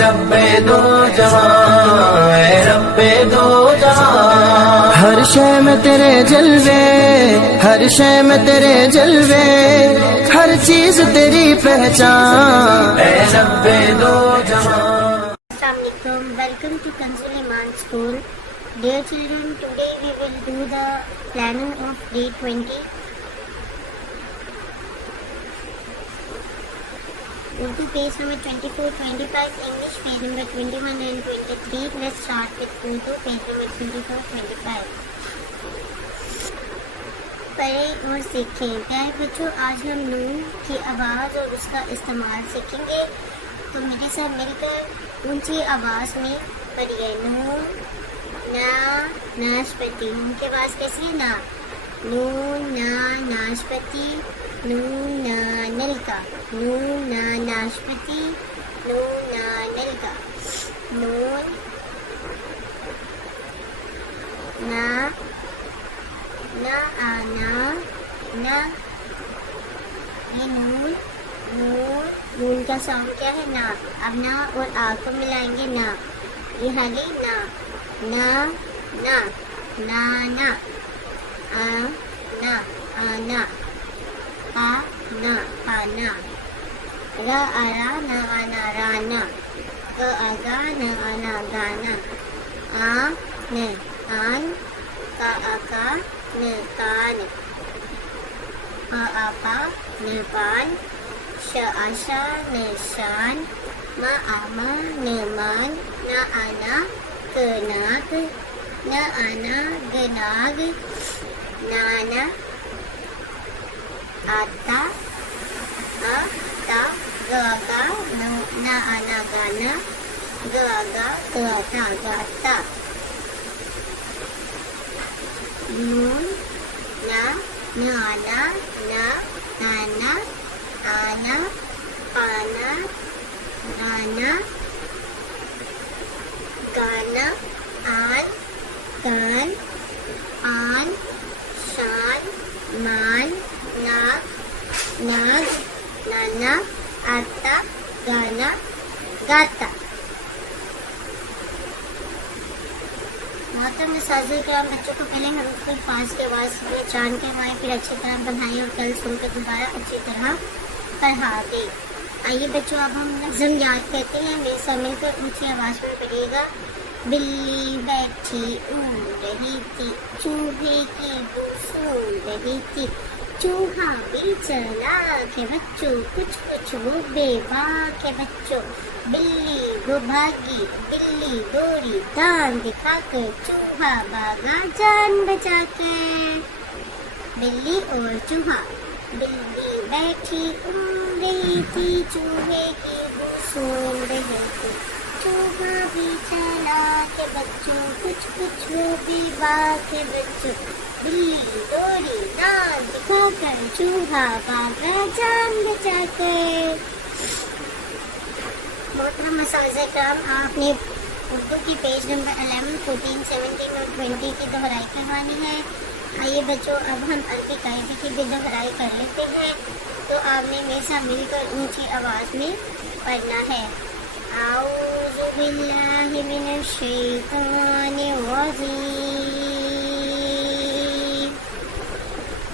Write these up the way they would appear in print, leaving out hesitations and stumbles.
رب دو جہاں، اے رب دو جہاں، ہر شے میں تیرے جلوے، ہر شے میں تیرے جلوے، ہر چیز تیری پہچان، اے رب دو جہاں۔ Assalamualaikum. Welcome to Kanzul Iman School. Dear children, today we will do the planning of day 20. Urdu page number 24, 25, English page number 21 and 23. Let's start with Urdu page number 24, 25. پڑھیں اور سیکھیں۔ پیارے بچوں، آج ہم نون کی آواز اور اس کا استعمال سیکھیں گے، تو میرے ساتھ مل کر اونچی آواز میں پڑھیے۔ نون نا ناشپتی، نون کے آواز کیسے ہے؟ نا، نون نا ناشپتی، نون نا نل کا، نون نا ناشپتی، نون نا نل کا، نون نا نا آنا نا، یہ نون نون نون کا ساؤنڈ کیا ہے؟ نا۔ اب نا اور آ کو ملائیں گے، نا، یہ حالی نا، نا نا نا نا، آ نا آنا، پا نا پانا، را آرا نا آنا رانا، گ آگا نا آنا گانا، آ ن آن، کا آکا ن کان، آ آپا ن پان، ش آشا ن شان، ما آما ن مان، نا آنا گ ناگ، نا آنا گ ناگ، نانا آتا، آتا، گ آگا نا آنا گانا، گ آگا گ آتا گاتا، نون نا نا آنا نا نانا آنا پانا گانا، گانا آن کان، آن شان، مان ناگ، ناگ نانا، آتا گانا گاتا۔ محترم اساتذہ کرام، بچوں کو پہلے حروف کے الفاظ کے آواز پہچان کے ہمارے پھر اچھی طرح بنائیں اور کل سن کر دوبارہ اچھی طرح پڑھا دیں۔ آئیے بچوں، اب ہم نظم یاد کرتے ہیں، میرے ساتھ مل کر اونچی آواز میں پڑھیے گا۔ بلی بیٹھی اڑ رہی تھی، چوہے کی بو سون رہی تھی، چوہا بھی چلا کے بچوں، کچھ کچھ وہ بے باک ہے بچوں، بلی وہ بھاگی، بلی دوڑی دان دکھا کر، چوہا بھاگا جان بچا کر۔ بلی اور چوہا۔ بلی بیٹھی اڑ رہی تھی، چوہے کی بو سون رہی تھی، چوہا بھی چلا کے بچوں، کچھ کچھ وہ بھی باک ہے بچوں، بلی دوڑی دان دکھا کر، چوہا بھاگا جان بچا کر۔ محترم اساتذہ کرام، آپ نے اردو کی پیج نمبر 11، 14، 17 اور 20 کی دہرائی کروانی ہے۔ آئیے بچوں، اب ہم عربی قاعدے کی بھی دہرائی کر لیتے ہیں، تو آپ نے میرے ساتھ مل کر اونچی آواز میں پڑھنا ہے۔ اعوذ باللہ من الشیطان الرجیم،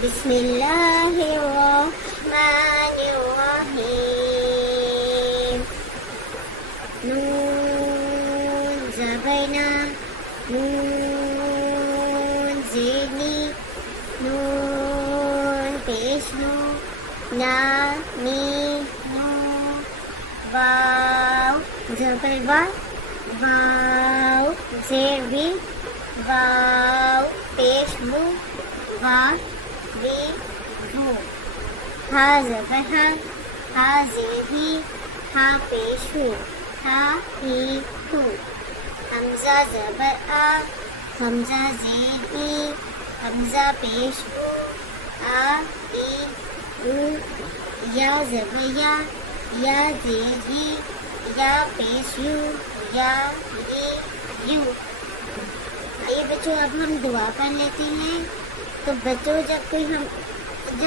بسم اللہ الرحمن الرحیم، نون زبرنا، نون زیرنی، نون پیشنو، نا می نو، واو زبر وا، واو زیر وی، واو پیش مو، وا وی گو، ہا زبر ہا، ہا زیر ہی، ہا پیش ہو، ہا ہی ہو، حمزہ زبر آ، حمزہ زیر ای، حمزہ پیش او، آ ای او، یا زبر یا، یا زیر ہی، یا پیش یو، یا ی یو۔ آئیے بچوں، اب ہم دعا پڑھ لیتے ہیں۔ تو بچوں، جب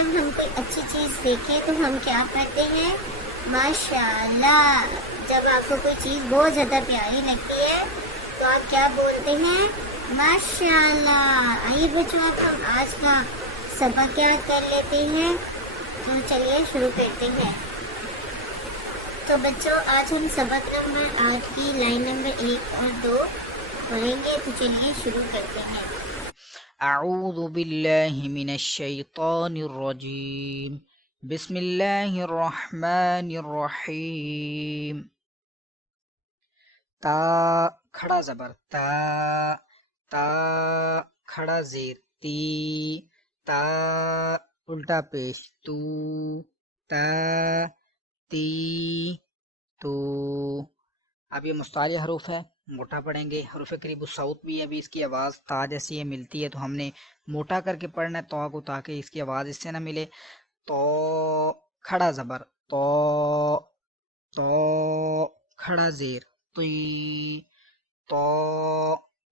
ہم کوئی اچھی چیز دیکھیں تو ہم کیا پڑھتے ہیں؟ ماشاء اللہ۔ جب آپ کو کوئی چیز بہت زیادہ پیاری لگتی ہے تو آپ کیا بولتے ہیں؟ ماشاءاللہ۔ آئیے بچوں اب ہم آج کا سبق کیا کر لیتے ہیں، تو چلیے شروع کرتے ہیں۔ تو بچوں آج ہم سبق نمبر 8 کی لائن نمبر 1 اور 2 پڑھیں گے، تو چلیے شروع کرتے ہیں۔ اعوذ باللہ من الشیطان الرجیم، بسم اللہ الرحمن الرحیم۔ تا کھڑا زبر تا، تا کھڑا زیر تی، تا الٹا پیش تو، تا تی تو۔ اب یہ مستعلی حروف ہے، موٹا پڑھیں گے۔ حروف قریب الصوت بھی ہے، ابھی اس کی آواز تا جیسی ہے ملتی ہے، تو ہم نے موٹا کر کے پڑھنا ہے تو کو، تاکہ اس کی آواز اس سے نہ ملے۔ تو کھڑا زبر تو، تو کھڑا زیر تی، تو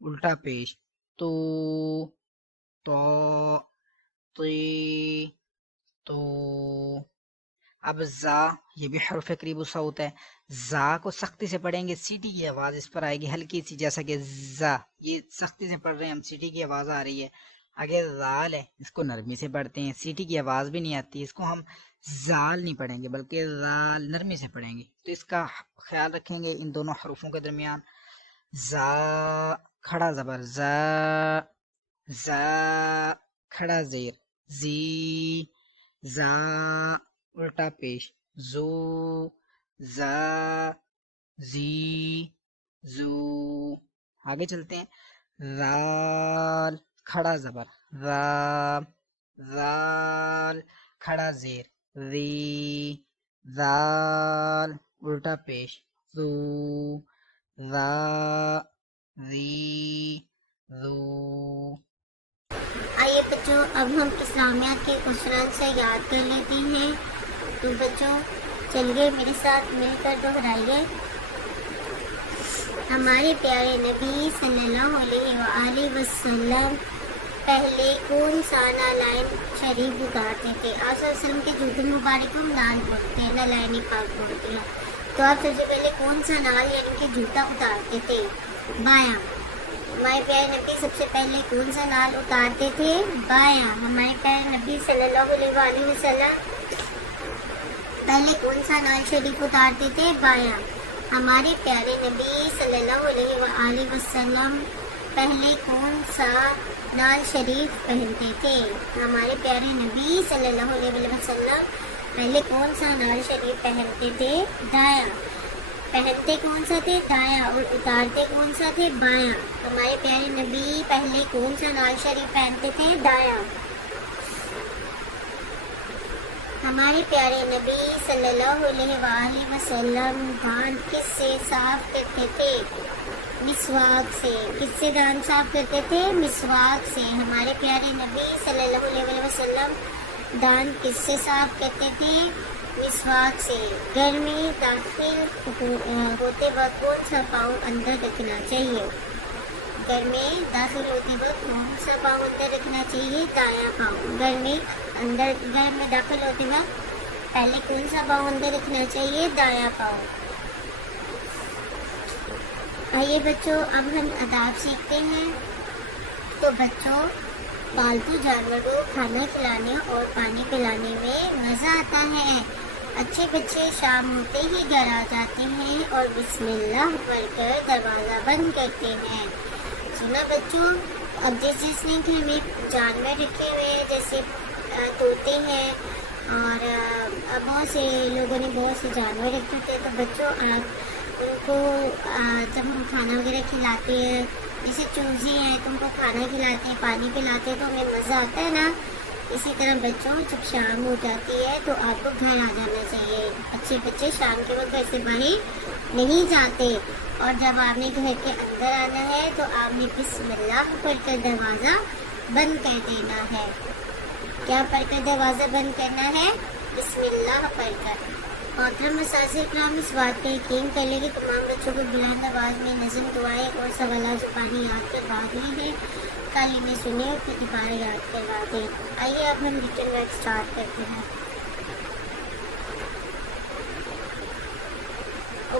الٹا پیش تو، تو تی تو۔ اب زا، یہ بھی حرف قریب الصوت ہے، زا کو سختی سے پڑھیں گے، سیٹی کی آواز اس پر آئے گی ہلکی سی، جیسا کہ زا، یہ سختی سے پڑھ رہے ہیں ہم، سیٹی کی آواز آ رہی ہے۔ آگے زال ہے، اس کو نرمی سے پڑھتے ہیں، سیٹی کی آواز بھی نہیں آتی، اس کو ہم زال نہیں پڑھیں گے بلکہ زال نرمی سے پڑھیں گے، تو اس کا خیال رکھیں گے ان دونوں حروفوں کے درمیان۔ زا کھڑا زبر زا، زا کھڑا زیر زی، زا الٹا پیش زو، زا زی زو۔ آگے چلتے ہیں۔ رال کھڑا زبر را، رال کھڑا زیر ری، رال الٹا پیش رو، را ری رو۔ آئیے بچوں اب ہم اسلامیات کے قرآن سے یاد کر لیتے ہیں، تو بچوں چلیے میرے ساتھ مل کر دہرائیے۔ ہمارے پیارے نبی صلی اللہ علیہ وآلہ وسلم پہلے کون سا نالائن شریف اتارتے تھے؟ آپ صلی اللہ علیہ وسلم کے جوتے مبارک کو ہم نال بولتے ہیں، نالائن پاک بولتے ہیں، تو آپ سب سے پہلے کون سا نال یعنی کہ جوتا اتارتے تھے؟ بایاں۔ ہمارے پیارے نبی سب سے پہلے کون سا نال اتارتے تھے؟ بایاں۔ ہمارے پیارے نبی صلی اللہ علیہ وآلہ وسلم پہلے کون سا نال شریف اتارتے تھے؟ بایاں۔ ہمارے پیارے نبی صلی اللہ علیہ وآلہ وسلم پہلے کون سا نال شریف پہنتے تھے؟ ہمارے پیارے نبی صلی اللہ علیہ وسلم پہلے کون سا نال شریف پہنتے تھے؟ دایاں۔ پہنتے کون سا تھے؟ دایاں، اور اتارتے کون سا تھے؟ بایاں۔ ہمارے پیارے نبی پہلے کون سا نال شریف پہنتے تھے؟ دایاں۔ ہمارے پیارے نبی صلی اللہ علیہ وآلہ وسلم دانت کس سے صاف کرتے تھے؟ مسواک سے۔ کس سے دانت صاف کرتے تھے؟ مسواک سے۔ ہمارے پیارے نبی صلی اللہ علیہ وسلم دانت کس سے صاف کرتے تھے؟ مسواک سے۔ گھر میں داخل ہوتے وقت کون سا پاؤں اندر رکھنا چاہیے؟ گھر میں داخل ہوتے وقت کون سا پاؤں اندر رکھنا چاہیے؟ دایاں پاؤں۔ گھر میں داخل ہوتے وقت پہلے کون سا پاؤں اندر رکھنا چاہیے؟ دایاں پاؤں۔ آئیے بچوں اب ہم آداب سیکھتے ہیں۔ تو بچوں پالتو جانور کو کھانا کھلانے اور پانی پلانے میں مزہ آتا ہے۔ اچھے بچے شام ہوتے ہی گھر آ جاتے ہیں اور بسم اللہ پڑھ کر دروازہ بند کرتے ہیں۔ سنا بچوں، اب جس نے گھر میں جانور رکھے ہوئے ہیں جیسے طوطے ہیں اور بہت سے لوگوں نے بہت سے جانور رکھے ہوتے ہیں، تو بچوں آپ ان کو جب ہم کھانا وغیرہ کھلاتے ہیں، جیسے چوزی ہیں تو ان کو کھانا کھلاتے ہیں، پانی پلاتے ہیں تو ہمیں مزہ آتا ہے نا۔ اسی طرح بچوں جب شام ہو جاتی ہے تو آپ کو گھر آ جانا چاہیے۔ اچھے بچے شام کے وقت گھر سے باہر نہیں جاتے، اور جب آپ نے گھر کے اندر آنا ہے تو آپ نے بسم اللہ پڑھ کر دروازہ بند کر دینا ہے۔ کیا پڑھ کر دروازہ بند کرنا ہے؟ بسم اللہ پڑھ کر۔ محترم اساتذہ کرام، اس بات پہ یقین کر لیں کہ تمام بچوں کو بلند آواز میں نظم دعائیں اور سوالات زبانی یاد کروا دی ہے، کل سنے اور پھر دوبارہ یاد کروا دیں۔ آئیے اب ہم ریٹن ورک اسٹارٹ کرتے ہیں۔